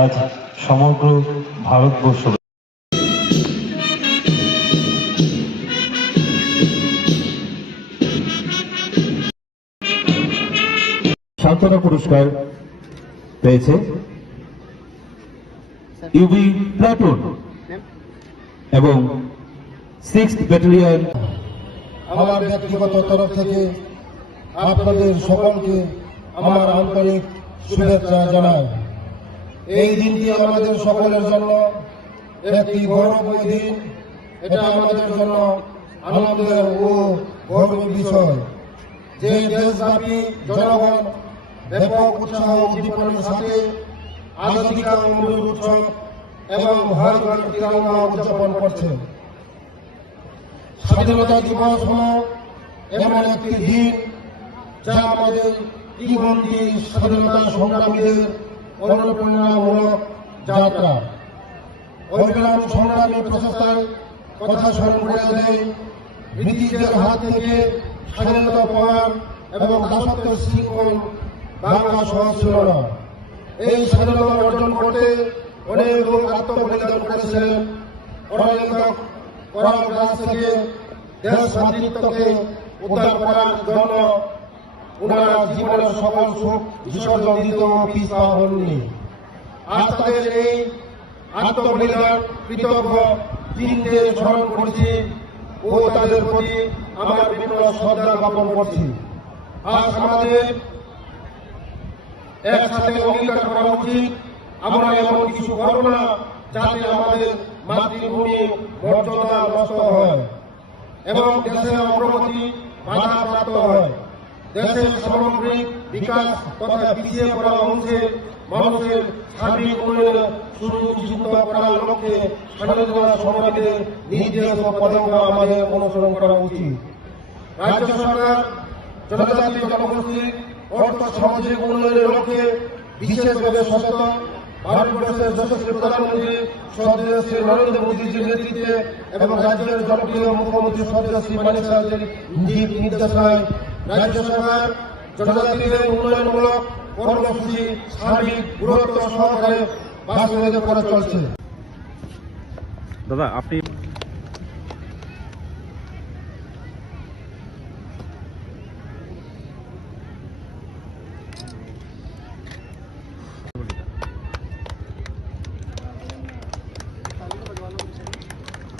আজ সমগ্র ভারতবর্ষ সান্ত্বনা পুরস্কার পেয়েছে ইউবি প্লাটুন এবং 6th ব্যাটালিয়ন। আমার ব্যক্তিগত তরফ থেকে আপনাদের সকলকে আমার আন্তরিক শুভেচ্ছা জানাই। এই দিনটি আমাদের সকলের জন্য একটি গৌরবময় দিন। এটা আমাদের জন্য আনন্দের ও গৌরবের বিষয় যে দেশব্যাপী জনগণ ব্যাপক উৎসাহ উদ্দীপনার সাথে আজাদী কা অমৃত উৎসব এবং হর ঘর তিরঙ্গা উদযাপন করছে। স্বাধীনতা দিবস হল এমন একটি দিন যা আমাদের জীবনটি স্বাধীনতা সংগ্রামীদের অনুপ্রেরণামূলক যাত্রা। অবিরাম সংগ্রামী প্রচেষ্টায় কথা স্মরণ করে দেয় ব্রিটিশদের হাত থেকে স্বাধীনতা পাওয়ার এবং দাসত্বের শৃঙ্খল বাংলা সহজ ছিল না। এই স্বাধীনতা অর্জন করতে অনেক লোক আত্মবলিদান করেছিলেন। পরাজিত করার কাছ থেকে দেশ মাতৃত্বকে উদ্ধার করার জন্য ওনারা জীবনের সকল সুখ বিসর্জন দিতেও পিছপা হননি। আজ তাদের এই আত্মবলিদান কৃতজ্ঞ দিনদের স্মরণ করছি ও তাদের প্রতি আমার বিনম্র শ্রদ্ধা জ্ঞাপন করছি। আজ আমাদের একসাথে অঙ্গীকার করা উচিত আমরা এমন কিছু করব না যাতে আমাদের মাতৃভূমি মর্যাদা নষ্ট হয় এবং দেশের অগ্রগতি বাধাপ্রাপ্ত হয়। দেশের সামগ্রিক বিকাশ তথা পিছিয়ে পড়া অংশে মানুষের সার্বিক উন্নয়নে সুনিশ্চিত করার লক্ষ্যে স্বাধীনতা সংগ্রামীদের নির্দেশ ও পদক্ষেপ আমাদের অনুসরণ করা উচিত। রাজ্য সরকার জনজাতি জনগোষ্ঠীর অর্থ সামাজিক উন্নয়নের লক্ষ্যে বিশেষভাবে সচেতন। ভারতবর্ষের যশস্বী প্রধানমন্ত্রী শ্রদ্ধেয় শ্রী নরেন্দ্র মোদীজির নেতৃত্বে এবং রাজ্যের জনপ্রিয় মুখ্যমন্ত্রী শ্রদ্ধেয় শ্রী মানিক সাহার নির্দেশনায় রাজ্য সরকার জনজাতিদের উন্নয়নমূলক কর্মসূচি সার্বিক গুরুত্ব সহকারে বাস্তবায়িত করে চলছে। দাদা আপনি